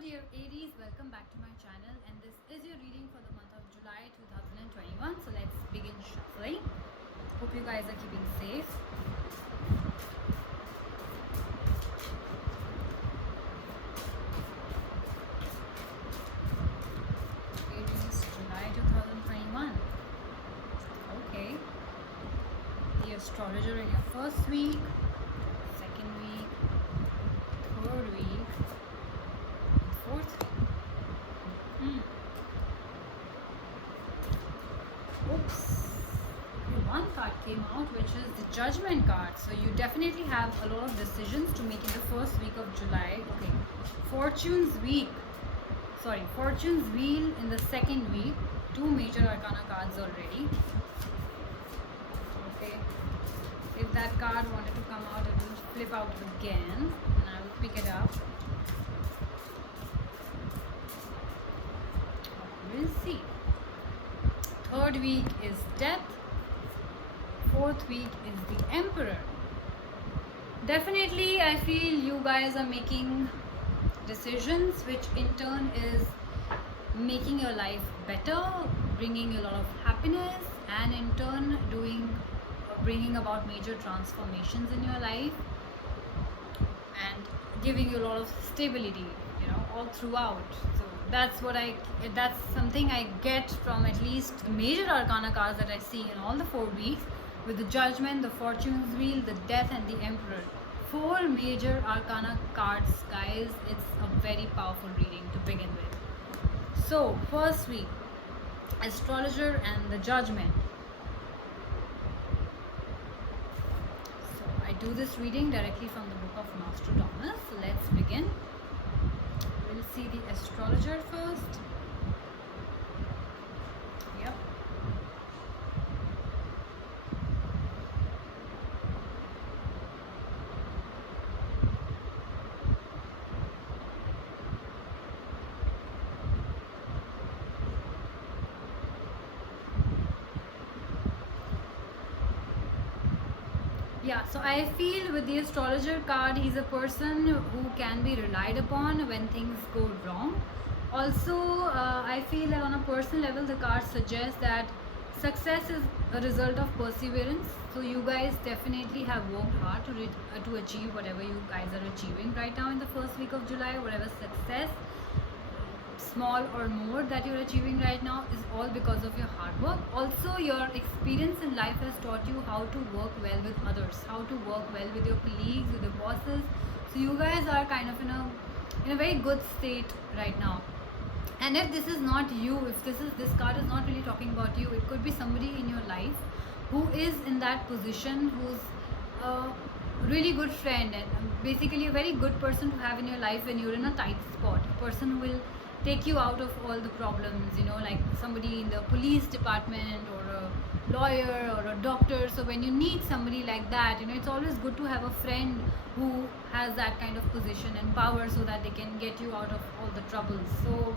dear Aries, welcome back to my channel, and this is your reading for the month of July 2021. So let's begin shuffling. Hope you guys are keeping safe. Aries, July 2021. Okay. The astrologer in your first week, second week, third week, fourth week. Oops. One card came out, which is the Judgment card. So you definitely have a lot of decisions to make in the first week of July. Okay. Fortune's Wheel in the second week. Two major arcana cards already. Okay. If that card wanted to come out, it will flip out again, and I will pick it up. We'll see. Third week is Death. Fourth week is the Emperor. Definitely, I feel you guys are making decisions which in turn is making your life better, bringing you a lot of happiness, and in turn bringing about major transformations in your life and giving you a lot of stability, all throughout. So that's something I get from at least the major arcana cards that I see in all the 4 weeks, with the Judgment, the Fortune's Wheel, the Death, and the Emperor. 4 major arcana cards, guys. It's a very powerful reading to begin with. So first week, astrologer and the Judgment. So I do this reading directly from the book of Nostradamus. So let's begin. We'll see the astrologer first. Yep. Yeah, so I feel with the astrologer card, he's a person who can be relied upon when things go wrong. Also, I feel that on a personal level, the card suggests that success is a result of perseverance. So you guys definitely have worked hard to achieve whatever you guys are achieving right now in the first week of July. Whatever success, small or more, that you're achieving right now is all because of your hard work. Also, your experience in life has taught you how to work well with others, how to work well with your colleagues, with your bosses. So you guys are kind of in a very good state right now. And if this is not you, if this card is not really talking about you, it could be somebody in your life who is in that position, who's a really good friend and basically a very good person to have in your life when you're in a tight spot. A person who will take you out of all the problems, like somebody in the police department or a lawyer or a doctor. So when you need somebody like that, it's always good to have a friend who has that kind of position and power, so that they can get you out of all the troubles. So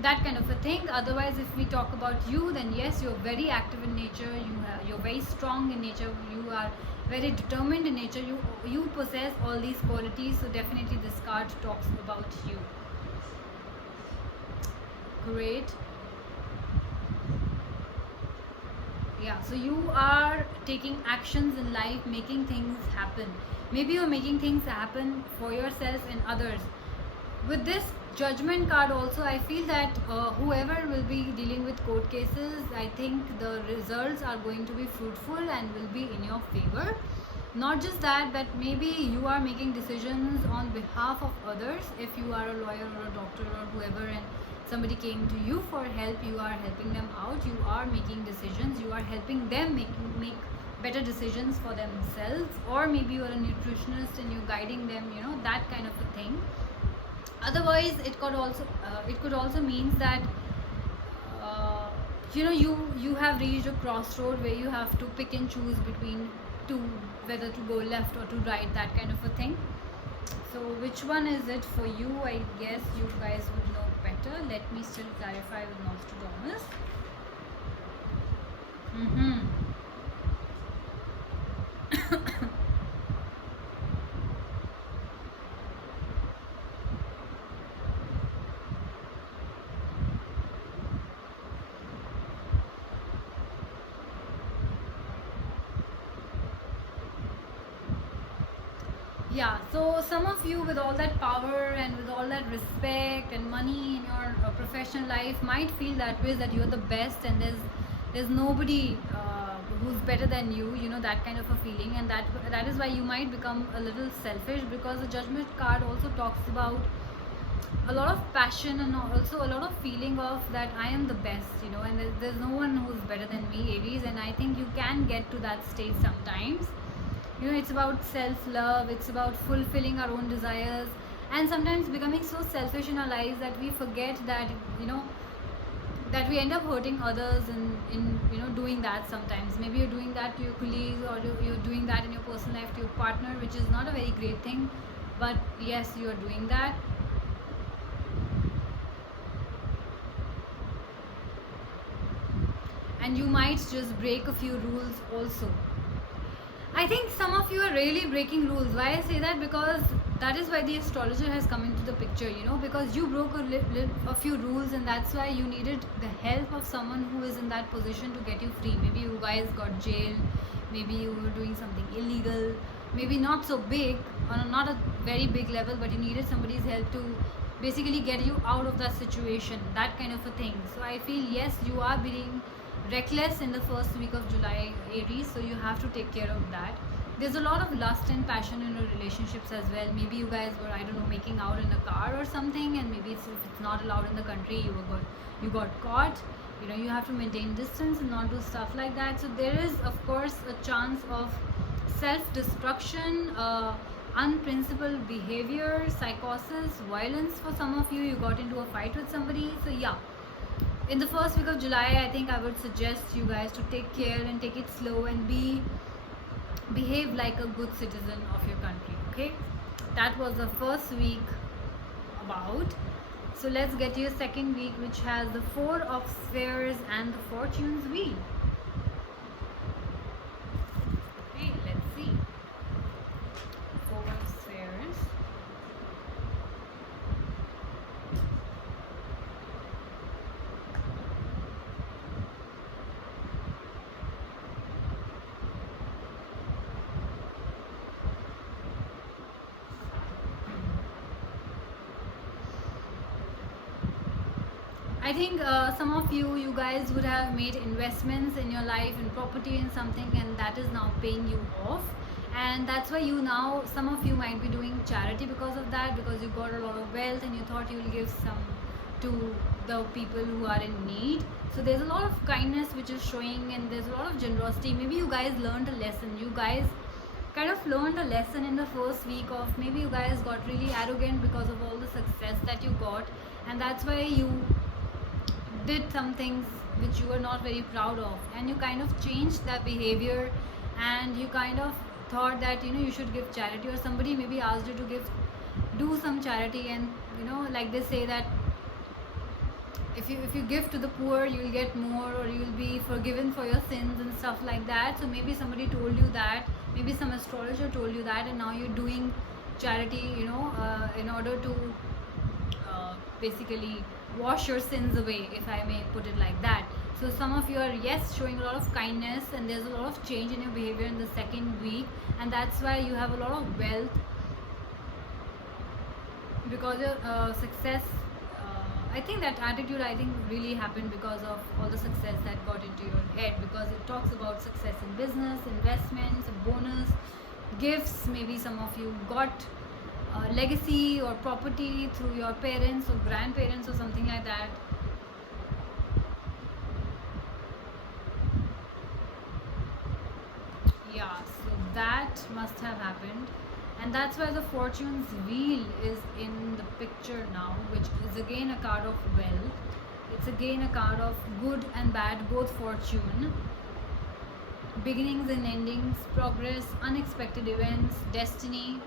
that kind of a thing. Otherwise, if we talk about you, then yes, you're very active in nature, you're very strong in nature, you are very determined in nature, you possess all these qualities. So definitely this card talks about you. Great. Yeah, so you are taking actions in life, making things happen. Maybe you're making things happen for yourself and others. With this Judgment card also, I feel that whoever will be dealing with court cases, I think the results are going to be fruitful and will be in your favor. Not just that, but maybe you are making decisions on behalf of others. If you are a lawyer or a doctor or whoever, and somebody came to you for help, you are helping them out, you are making decisions, you are helping them make better decisions for themselves. Or maybe you are a nutritionist and you're guiding them, that kind of a thing. Otherwise, it could also means that you have reached a crossroad where you have to pick and choose between two, whether to go left or to right, that kind of a thing. So which one is it for you? I guess you guys would know better. Let me still clarify with Nostradamus. Yeah, so some of you with all that power and with all that respect and money in your professional life might feel that way, that you're the best and there's nobody who's better than you, you know, that kind of a feeling. And that is why you might become a little selfish, because the judgment card also talks about a lot of passion and also a lot of feeling of that I am the best, you know, and there's no one who's better than me, Aries. And I think you can get to that stage sometimes. You know, it's about self-love, it's about fulfilling our own desires, and sometimes becoming so selfish in our lives that we forget that, you know, that we end up hurting others in you know, doing that. Sometimes maybe you're doing that to your colleagues, or you're doing that in your personal life to your partner, which is not a very great thing, but yes, you are doing that. And you might just break a few rules also. I think some of you are really breaking rules. Why I say that? Because that is why the astrologer has come into the picture, you know, because you broke a few rules, and that's why you needed the help of someone who is in that position to get you free. Maybe you guys got jailed, maybe you were doing something illegal, maybe not so big, on not a very big level, but you needed somebody's help to basically get you out of that situation, that kind of a thing. So I feel, yes, you are being reckless in the first week of July, Aries, so you have to take care of that. There's a lot of lust and passion in your relationships as well. Maybe you guys were, I don't know, making out in a car or something, and maybe if it's not allowed in the country, you got caught. You know, you have to maintain distance and not do stuff like that. So there is, of course, a chance of self-destruction, unprincipled behavior, psychosis, violence. For some of you, you got into a fight with somebody. So yeah, in the first week of July, I think I would suggest you guys to take care and take it slow and behave like a good citizen of your country. Okay, that was the first week about. So let's get to your second week, which has the Four of Spheres and the Fortune's Wheel. Okay, let's see. Four of Spheres. I think some of you guys would have made investments in your life in property and something, and that is now paying you off. And that's why you now, some of you might be doing charity because of that, because you got a lot of wealth and you thought you will give some to the people who are in need. So there's a lot of kindness which is showing, and there's a lot of generosity. Maybe you guys learned a lesson. You guys kind of learned a lesson in the first week of, maybe you guys got really arrogant because of all the success that you got, and that's why you did some things which you were not very proud of, and you kind of changed that behavior, and you kind of thought that, you know, you should give charity, or somebody maybe asked you to do some charity. And you know, like they say that if you give to the poor, you'll get more, or you'll be forgiven for your sins and stuff like that. So maybe somebody told you that, maybe some astrologer told you that, and now you're doing charity, you know, in order to basically wash your sins away, if I may put it like that. So some of you are, yes, showing a lot of kindness, and there's a lot of change in your behavior in the second week, and that's why you have a lot of wealth, because your success, I think that attitude, I think, really happened because of all the success that got into your head, because it talks about success in business, investments, a bonus, gifts. Maybe some of you got legacy or property through your parents or grandparents or something like that. Yeah, so that must have happened, and that's why the Fortune's Wheel is in the picture now, which is again a card of wealth. It's again a card of good and bad, both fortune, beginnings and endings, progress, unexpected events, destiny.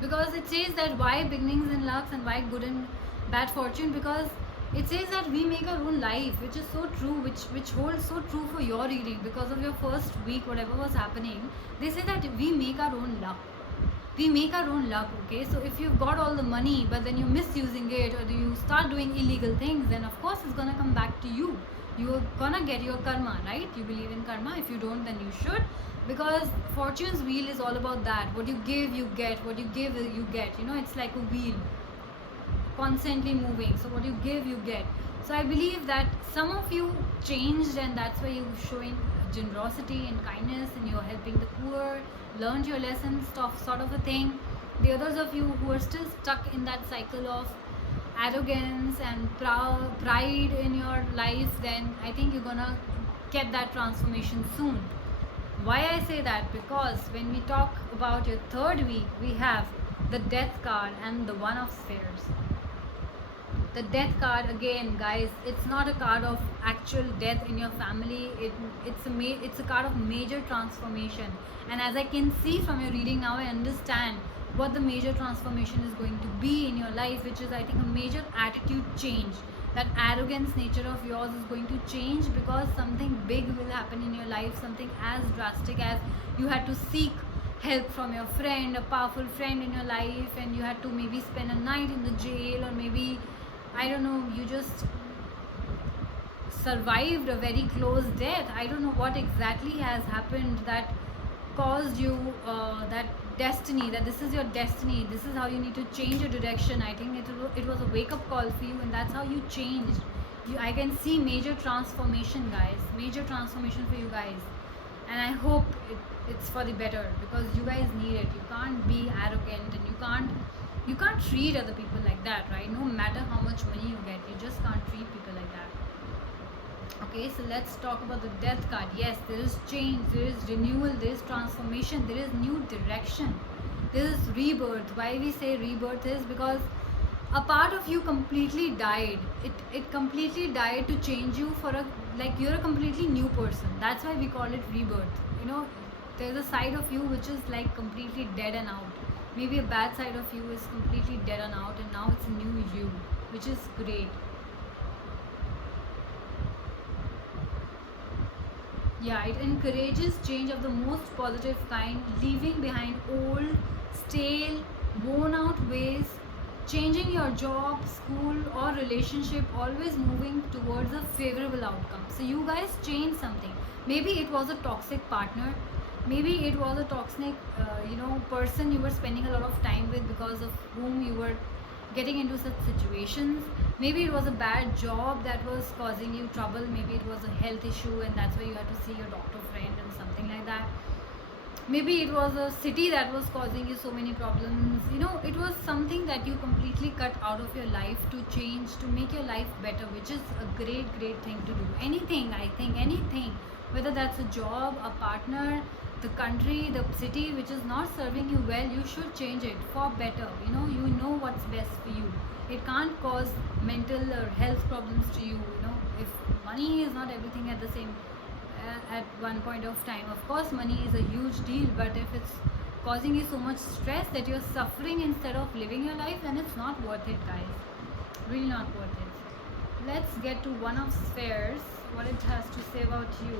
Because it says that why beginnings and lucks and why good and bad fortune, because it says that we make our own life, which is so true, which holds so true for your reading. Because of your first week, whatever was happening, they say that we make our own luck. We make our own luck. Okay, so if you've got all the money but then you're misusing it, or you start doing illegal things, then of course it's gonna come back to you. You're gonna get your karma, right? You believe in karma. If you don't, then you should. because fortune's wheel is all about that. What you give, you get. What you give, you get. You know, it's like a wheel constantly moving. So what you give, you get. So I believe that some of you changed, and that's why you're showing generosity and kindness, and you're helping the poor, learned your lessons, sort of a thing. The others of you who are still stuck in that cycle of arrogance and pride in your life, then I think you're gonna get that transformation soon. Why I say that? Because when we talk about your third week, we have the death card and the one of spheres. The death card, again guys, it's not a card of actual death in your family. It's a card of major transformation, and as I can see from your reading now, I understand what the major transformation is going to be in your life, which is, I think, a major attitude change. That arrogance nature of yours is going to change, because something big will happen in your life, something as drastic as you had to seek help from your friend, a powerful friend in your life, and you had to maybe spend a night in the jail, or maybe, I don't know, you just survived a very close death. I don't know what exactly has happened that caused you that destiny, that this is your destiny, this is how you need to change your direction. I think it was a wake-up call for you, and that's how you changed. I can see major transformation, guys, major transformation for you guys, and I hope it's for the better, because you guys need it. You can't be arrogant, and you can't treat other people like that, right? No matter how much money you get, you just can't treat people like that. Okay, so let's talk about the death card. Yes, there is change, there is renewal, there is transformation, there is new direction, there is rebirth. Why we say rebirth is because a part of you completely died. It completely died to change you for you're a completely new person. That's why we call it rebirth. You know, there's a side of you which is like completely dead and out. Maybe a bad side of you is completely dead and out, and now it's a new you, which is great. Yeah, it encourages change of the most positive kind, leaving behind old, stale, worn out ways, changing your job, school, or relationship, always moving towards a favorable outcome. So you guys changed something. Maybe it was a toxic partner, maybe it was a toxic person you were spending a lot of time with, because of whom you were getting into such situations. Maybe it was a bad job that was causing you trouble, maybe it was a health issue, and that's why you had to see your doctor friend and something like that. Maybe it was a city that was causing you so many problems. You know, it was something that you completely cut out of your life to change, to make your life better, which is a great thing to do. Anything, I think, anything, whether that's a job, a partner, the country, the city which is not serving you well, you should change it for better. You know what's best for you. It can't cause mental or health problems to you. You know, if money is not everything at the same at one point of time, of course money is a huge deal, but if it's causing you so much stress that you're suffering instead of living your life, then it's not worth it, guys. Really not worth it. Let's get to one of spheres, what it has to say about you.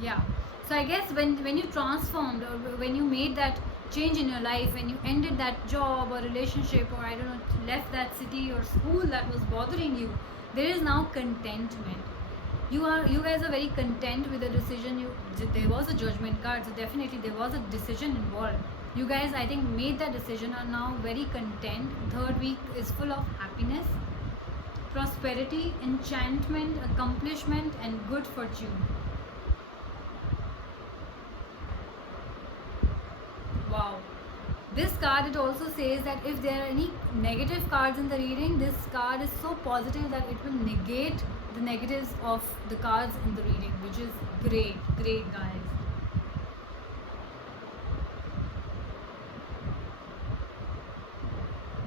Yeah, so I guess when you transformed, or when you made that change in your life, when you ended that job or relationship, or I don't know, left that city or school that was bothering you, there is now contentment. You guys are very content with the decision. There was a judgment card, so definitely there was a decision involved. You guys, I think, made that decision, are now very content. Third week is full of happiness, prosperity, enchantment, accomplishment, and good fortune. Wow. This card, it also says that if there are any negative cards in the reading, this card is so positive that it will negate the negatives of the cards in the reading, which is great guys.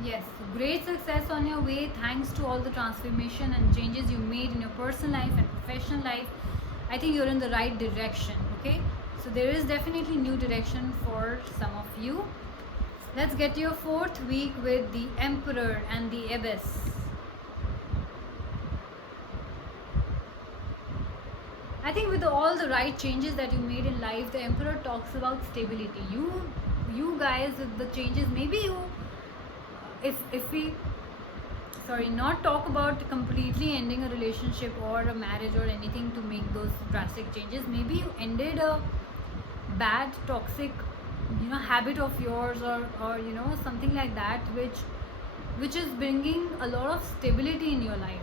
Yes, great success on your way, thanks to all the transformation and changes you made in your personal life and professional life. I think you're in the right direction. Okay, so there is definitely new direction for some of you. Let's get to your fourth week with the Emperor and the Abyss. I think with all the right changes that you made in life, the Emperor talks about stability. You guys, with the changes, maybe you, if we sorry, not talk about completely ending a relationship or a marriage or anything to make those drastic changes. Maybe you ended a bad toxic habit of yours, or something like that, which is bringing a lot of stability in your life.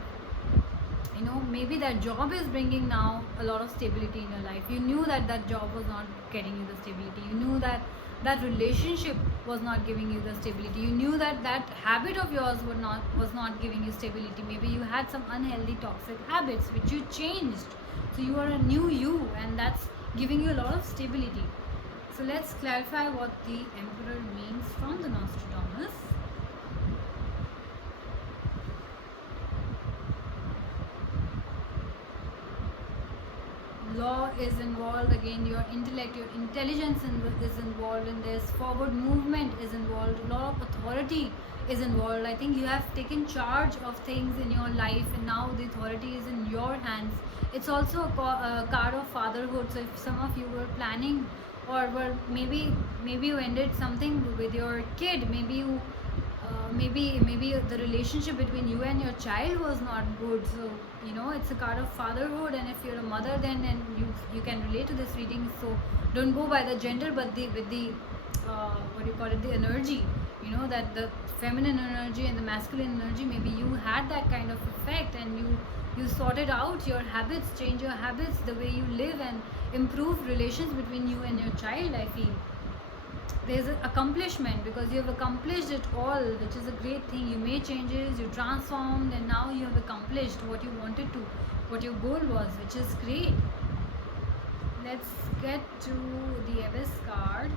Maybe that job is bringing now a lot of stability in your life. You knew that that job was not getting you the stability. You knew that that relationship was not giving you the stability. You knew that that habit of yours was not giving you stability. Maybe you had some unhealthy toxic habits which you changed, so you are a new you, and that's giving you a lot of stability. So let's clarify what the Emperor means from the Nostradamus. Law is involved again, your intellect, your intelligence is involved in this. Forward movement is involved, a lot of authority is involved. I think you have taken charge of things in your life, and now the authority is in your hands. It's also a card of fatherhood. So if some of you were planning, or were maybe you ended something with your kid, maybe you maybe the relationship between you and your child was not good. So it's a card of fatherhood, and if you're a mother, then you can relate to this reading. So don't go by the gender, but with the what do you call it, the energy, that the feminine energy and the masculine energy, maybe you had that kind of effect, and you sorted out your habits, change your habits, the way you live, and improve relations between you and your child. I feel there's an accomplishment because you have accomplished it all, which is a great thing. You made changes, you transformed, and now you have accomplished what you wanted to, what your goal was, which is great. Let's get to the Abyss card.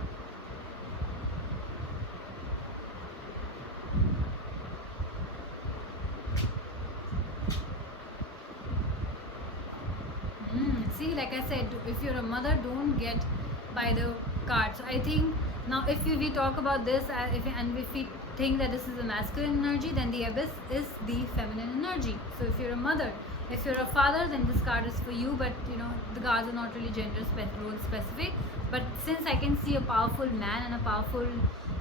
See, like I said, if you're a mother, don't get by the cards. I think now if we talk about this, if we think that this is a masculine energy, then the Abyss is the feminine energy. So if you're a mother, if you're a father, then this card is for you. But the cards are not really gender role specific. But since I can see a powerful man and a powerful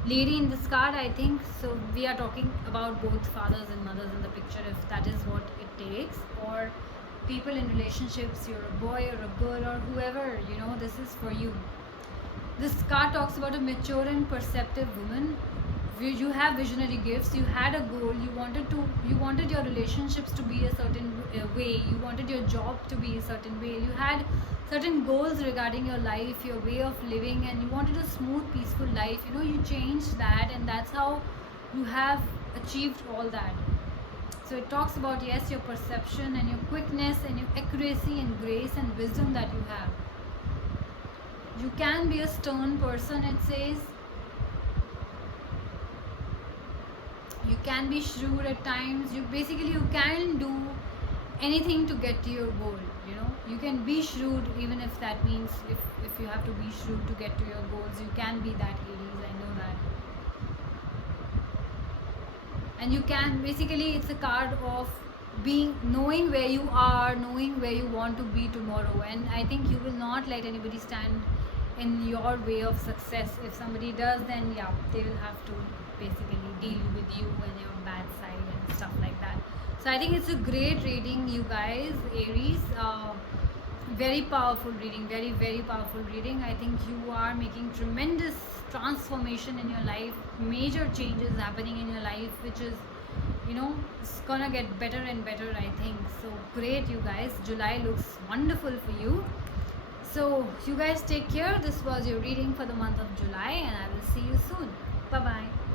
lady in this card, I think so we are talking about both fathers and mothers in the picture, if that is what it takes. Or people in relationships, you're a boy or a girl or whoever, this is for you. This card talks about a mature and perceptive woman. You have visionary gifts. You had a goal. You wanted your relationships to be a certain way. You wanted your job to be a certain way. You had certain goals regarding your life, your way of living, and you wanted a smooth, peaceful life. You changed that, and that's how you have achieved all that. So it talks about, yes, your perception and your quickness and your accuracy and grace and wisdom that you have. You can be a stern person, it says. You can be shrewd at times. You can do anything to get to your goal. You can be shrewd, even if that means if you have to be shrewd to get to your goals. You can be that, Aries, I know that. And you can, it's a card of knowing where you are, knowing where you want to be tomorrow. And I think you will not let anybody stand in your way of success. If somebody does, then yeah, they will have to basically deal with you and your bad side and stuff like that. So I think it's a great reading, you guys, Aries. Very powerful reading, very, very powerful reading. I think you are making tremendous transformation in your life, major changes happening in your life, which is it's gonna get better and better, I think. So great, you guys. July looks wonderful for you. So you guys take care. This was your reading for the month of July, and I will see you soon. Bye bye.